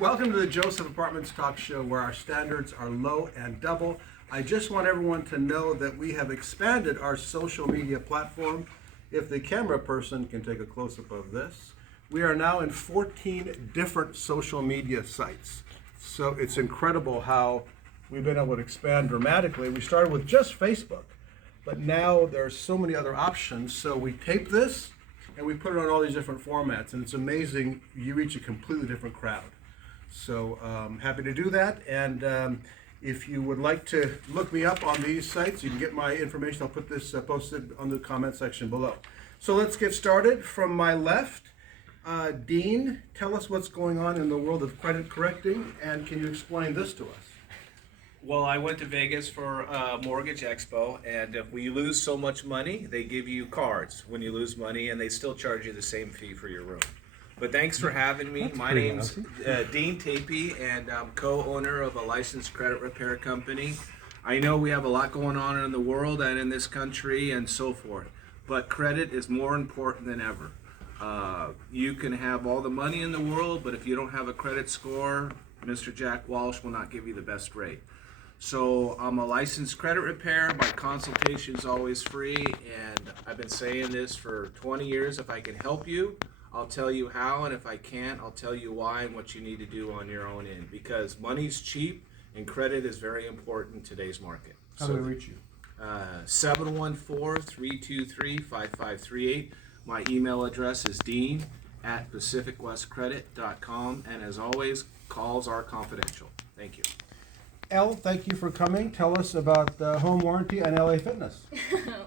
Welcome to the Joseph Apartments Talk Show, where our standards are low and double. I just want everyone to know that we have expanded our social media platform. If the camera person can take a close-up of this, we are now in 14 different social media sites. So it's incredible how we've been able to expand dramatically. We started with just Facebook, but now there's so many other options. So we tape this and we put it on all these different formats, and it's amazing. You reach a completely different crowd. So happy to do that. And if you would like to look me up on these sites, you can get my information. I'll put this posted on the comment section below. So let's get started. From my left, Dean, tell us what's going on in the world of credit correcting, and can you explain this to us? Well, I went to Vegas for Mortgage Expo, and if we lose so much money, they give you cards when you lose money, and they still charge you the same fee for your room. But thanks for having me. My name's Dean Tapie, and I'm co-owner of a licensed credit repair company. I know we have a lot going on in the world and in this country and so forth, but credit is more important than ever. You can have all the money in the world, but if you don't have a credit score, Mr. Jack Walsh will not give you the best rate. So I'm a licensed credit repair. My consultation is always free, and I've been saying this for 20 years. If I can help you, I'll tell you how, and if I can't, I'll tell you why and what you need to do on your own end, because money's cheap and credit is very important in today's market. How do we reach you? 714-323-5538. My email address is dean@pacificwestcredit.com, and as always, calls are confidential. Thank you. Elle, thank you for coming. Tell us about the home warranty and LA Fitness.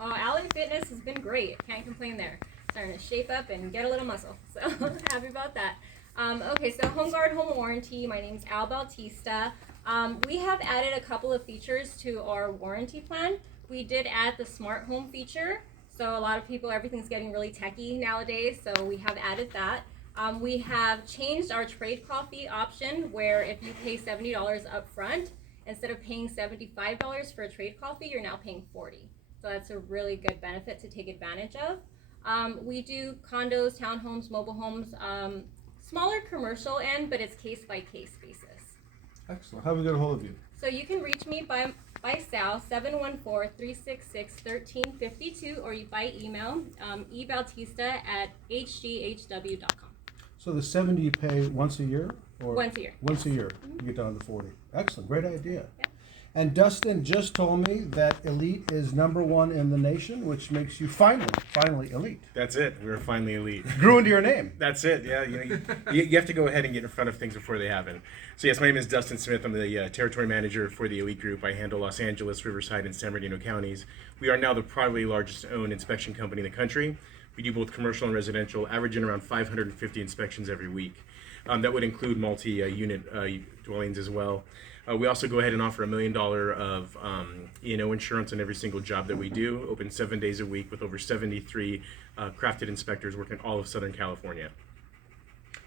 LA Fitness has been great. Can't complain there. Starting to shape up and get a little muscle. So happy about that. Okay, so Home Guard Home Warranty. My name's Elle Bautista. We have added a couple of features to our warranty plan. We did add the smart home feature. So a lot of people, everything's getting really techy nowadays. So we have added that. We have changed our trade call fee option, where if you pay $70 up front, instead of paying $75 for a trade call fee, you're now paying $40. So that's a really good benefit to take advantage of. We do condos, townhomes, mobile homes, smaller commercial end, but it's case by case basis. Excellent. How do we get a hold of you? So you can reach me by cell 714-366-1352, or by email ebaustita@hghw.com. So the 70 you pay once a year? Or Once a year. Once a year, you get down to 40. Excellent, great idea. Yeah. And Dustin just told me that Elite is #1 in the nation, which makes you finally elite. That's it. We were finally elite. Grew into your name. That's it. Yeah, you have to go ahead and get in front of things before they happen. So yes, my name is Dustin Smith. I'm the territory manager for the Elite Group. I handle Los Angeles, Riverside, and San Bernardino counties. We are now the probably largest owned inspection company in the country. We do both commercial and residential, averaging around 550 inspections every week. That would include multi-unit dwellings as well. We also go ahead and offer $1 million of E&O insurance on every single job that we do. Open 7 days a week with over 73 crafted inspectors working all of Southern California.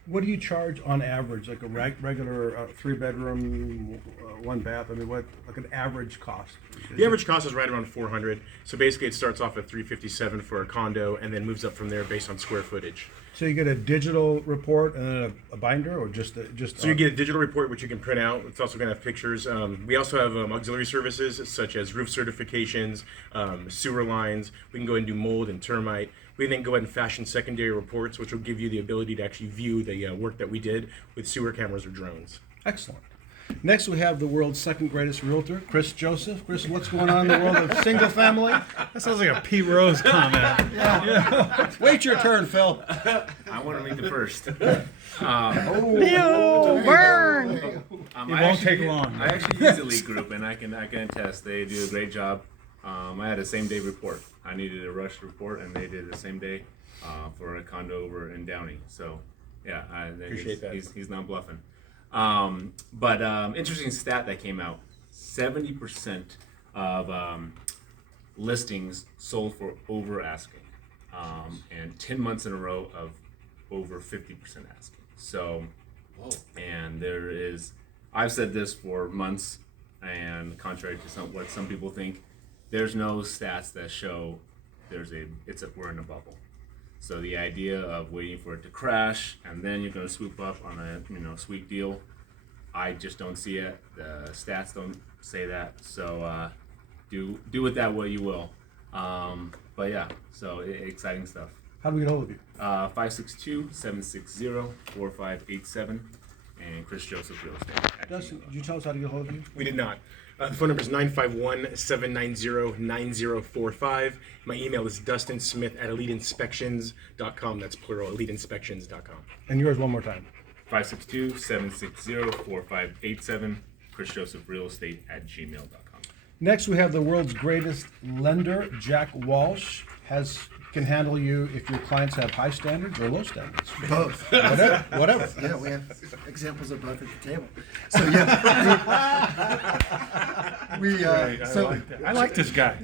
What do you charge on average, like a regular 3-bedroom, 1 bath? I mean, what, like an average cost? The average cost is right around $400. So basically, it starts off at $357 for a condo, and then moves up from there based on square footage. So you get a digital report and then a binder, or just? So you get a digital report which you can print out. It's also going to have pictures. We also have auxiliary services such as roof certifications, sewer lines. We can go ahead and do mold and termite. We then go ahead and fashion secondary reports, which will give you the ability to actually view the work that we did with sewer cameras or drones. Excellent. Next, we have the world's second greatest realtor, Chris Joseph. Chris, what's going on in the world of single family? That sounds like a Pete Rose comment. Yeah. Wait your turn, Phil. I want to read the first. Leo, burn! It won't take long. I actually use Elite Group, and I can attest they do a great job. I had a same day report. I needed a rush report, and they did the same day for a condo over in Downey. So, yeah, Appreciate that. He's not bluffing. But interesting stat that came out: 70% of listings sold for over asking, and 10 months in a row of over 50% asking. So, and there is, I've said this for months, and contrary to what some people think, there's no stats that show we're in a bubble. So the idea of waiting for it to crash and then you're going to swoop up on a sweet deal, I just don't see it. The stats don't say that. So do it that way you will. But yeah, so exciting stuff. How do we get hold of you? 562-760-4587 and Chris Joseph Real Estate. Dustin, did you tell us how to get hold of you? We did not. The phone number is 951-790-9045. My email is dustinsmith@eliteinspections.com. That's plural, eliteinspections.com. And yours one more time. 562-760-4587, Chris Joseph Real Estate @gmail.com. Next, we have the world's greatest lender, Jack Walsh, can handle you if your clients have high standards or low standards. Both. Whatever. Yeah, we have examples of both at the table. So yeah, I like this guy.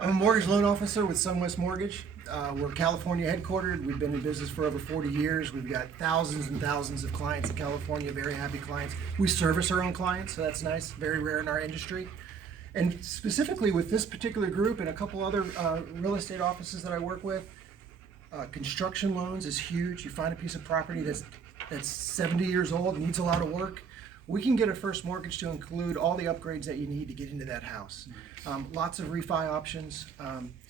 I'm a mortgage loan officer with SunWest Mortgage. We're California headquartered. We've been in business for over 40 years. We've got thousands and thousands of clients in California, very happy clients. We service our own clients, so that's nice, very rare in our industry. And specifically with this particular group and a couple other real estate offices that I work with, construction loans is huge. You find a piece of property that's 70 years old, needs a lot of work. We can get a first mortgage to include all the upgrades that you need to get into that house. Lots of refi options.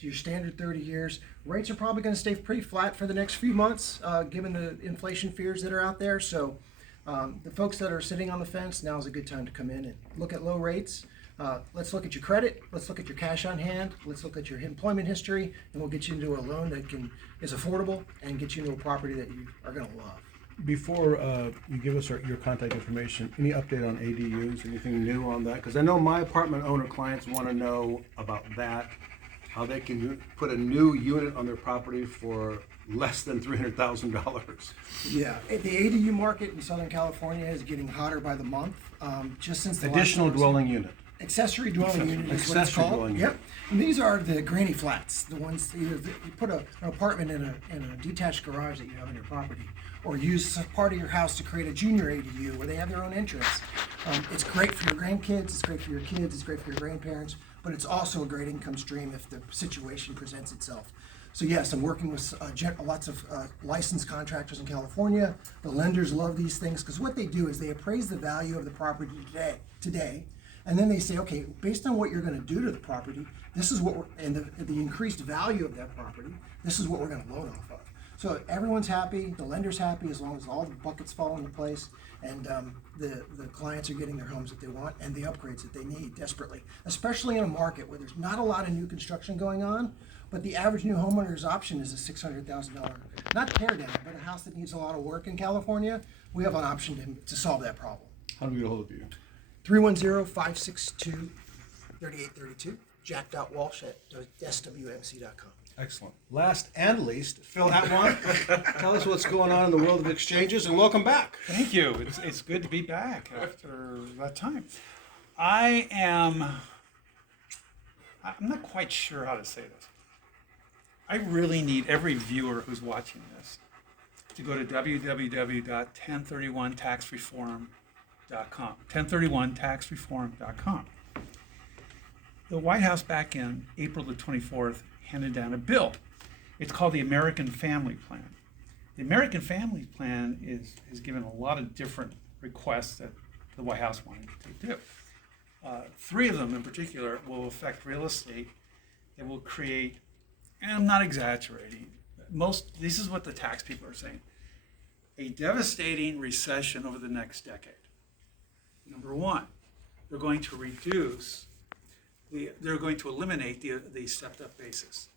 Your standard 30 years. Rates are probably going to stay pretty flat for the next few months, given the inflation fears that are out there. So the folks that are sitting on the fence, now is a good time to come in and look at low rates. Let's look at your credit. Let's look at your cash on hand. Let's look at your employment history, and we'll get you into a loan that is affordable and get you into a property that you are going to love. Before you give us your contact information, any update on ADUs? Anything new on that? Because I know my apartment owner clients want to know about that, how they can put a new unit on their property for less than $300,000. Yeah, the ADU market in Southern California is getting hotter by the month. Just since the Additional last dwelling unit. accessory dwelling unit is what it's Accessory called. dwelling unit. Yep, and these are the granny flats, the ones you put an apartment in a detached garage that you have on your property, or use part of your house to create a junior ADU where they have their own entrance. It's great for your grandkids, it's great for your kids, it's great for your grandparents, but it's also a great income stream if the situation presents itself. So yes, I'm working with lots of licensed contractors in California. The lenders love these things because what they do is they appraise the value of the property today, and then they say, okay, based on what you're going to do to the property, this is what and the increased value of that property, this is what we're going to loan off of. So everyone's happy, the lender's happy as long as all the buckets fall into place, and the clients are getting their homes that they want and the upgrades that they need desperately, especially in a market where there's not a lot of new construction going on, but the average new homeowner's option is a $600,000, not tear down, but a house that needs a lot of work in California. We have an option to solve that problem. How do we get a hold of you? 310-562-3832, jack.walsh@swmc.com. Excellent. Last and least, PhilAtwan. Tell us what's going on in the world of exchanges, and welcome back. Thank you. It's good to be back after that time. I'm not quite sure how to say this. I really need every viewer who's watching this to go to www.1031taxreform.com. 1031taxreform.com. The White House back in April the 24th handed down a bill. It's called the American Family Plan. The American Family Plan has given a lot of different requests that the White House wanted to do. 3 of them in particular will affect real estate. It will create, and I'm not exaggerating, this is what the tax people are saying, a devastating recession over the next decade. Number 1, they're going to eliminate the stepped up basis,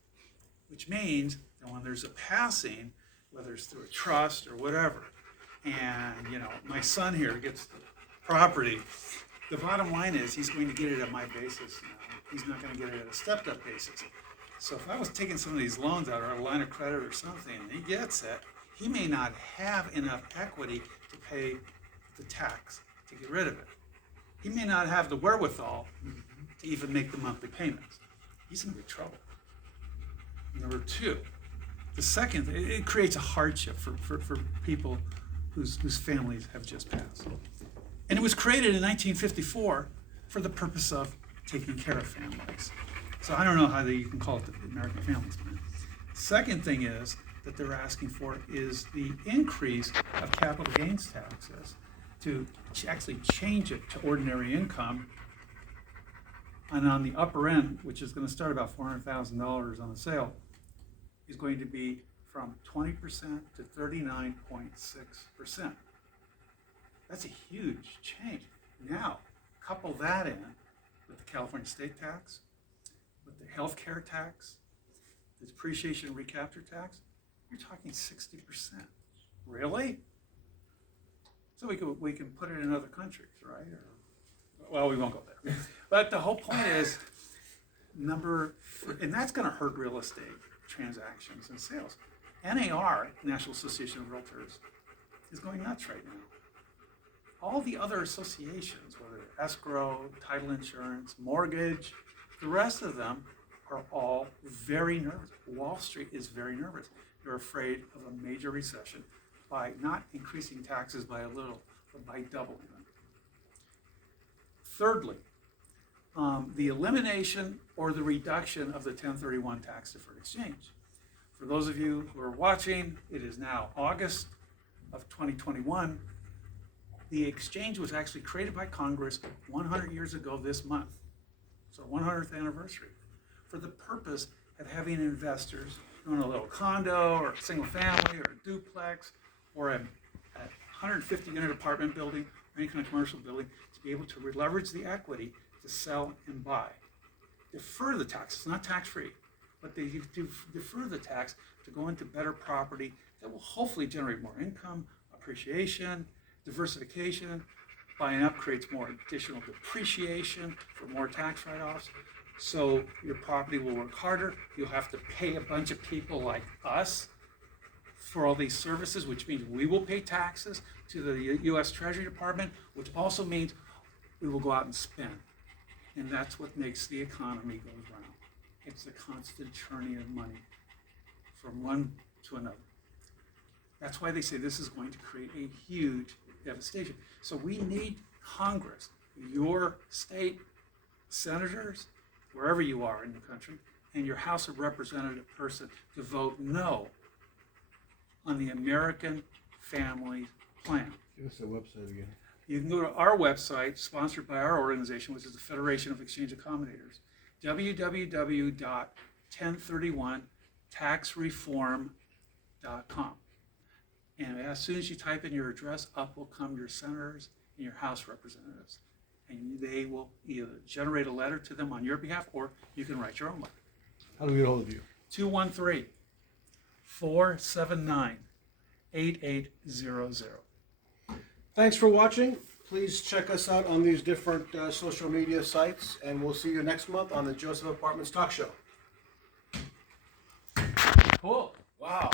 which means that when there's a passing, whether it's through a trust or whatever, and my son here gets the property, the bottom line is he's going to get it at my basis now. He's not going to get it at a stepped up basis. So if I was taking some of these loans out or a line of credit or something and he gets it, he may not have enough equity to pay the tax to get rid of it. He may not have the wherewithal to even make the monthly payments. He's in big trouble. Number 2, the second, it creates a hardship for people whose families have just passed. And it was created in 1954 for the purpose of taking care of families. So I don't know how you can call it the American Families Plan. Second thing is that they're asking for is the increase of capital gains taxes to actually change it to ordinary income. And on the upper end, which is going to start about $400,000 on a sale, is going to be from 20% to 39.6%. That's a huge change. Now, couple that in with the California state tax, with the healthcare tax, the depreciation and recapture tax, you're talking 60%. Really? So we can put it in other countries, right? Well, we won't go there. But the whole point is and that's going to hurt real estate transactions and sales. NAR, National Association of Realtors, is going nuts right now. All the other associations, whether escrow, title insurance, mortgage, the rest of them are all very nervous. Wall Street is very nervous. They're afraid of a major recession by not increasing taxes by a little, but by doubling them. Thirdly, the elimination or the reduction of the 1031 tax deferred exchange. For those of you who are watching, it is now August of 2021. The exchange was actually created by Congress 100 years ago this month, so 100th anniversary, for the purpose of having investors own a little condo or a single family or a duplex or a 150 unit apartment building or any kind of commercial building to be able to leverage the equity to sell and buy. Defer the tax, it's not tax free, but they defer the tax to go into better property that will hopefully generate more income, appreciation, diversification. Buying up creates more additional depreciation for more tax write-offs. So your property will work harder. You'll have to pay a bunch of people like us for all these services, which means we will pay taxes to the U.S. Treasury Department, which also means we will go out and spend. And that's what makes the economy go round. It's the constant churning of money from one to another. That's why they say this is going to create a huge devastation. So we need Congress, your state senators, wherever you are in the country, and your House of Representative person to vote no on the American Family Plan. Give us the website again. You can go to our website, sponsored by our organization, which is the Federation of Exchange Accommodators, www.1031taxreform.com. And as soon as you type in your address, up will come your senators and your House representatives. And they will either generate a letter to them on your behalf, or you can write your own letter. How do we get hold of you? 213-479-8800. Thanks for watching. Please check us out on these different social media sites, and we'll see you next month on the Joseph Apartments Talk Show. Cool. Wow.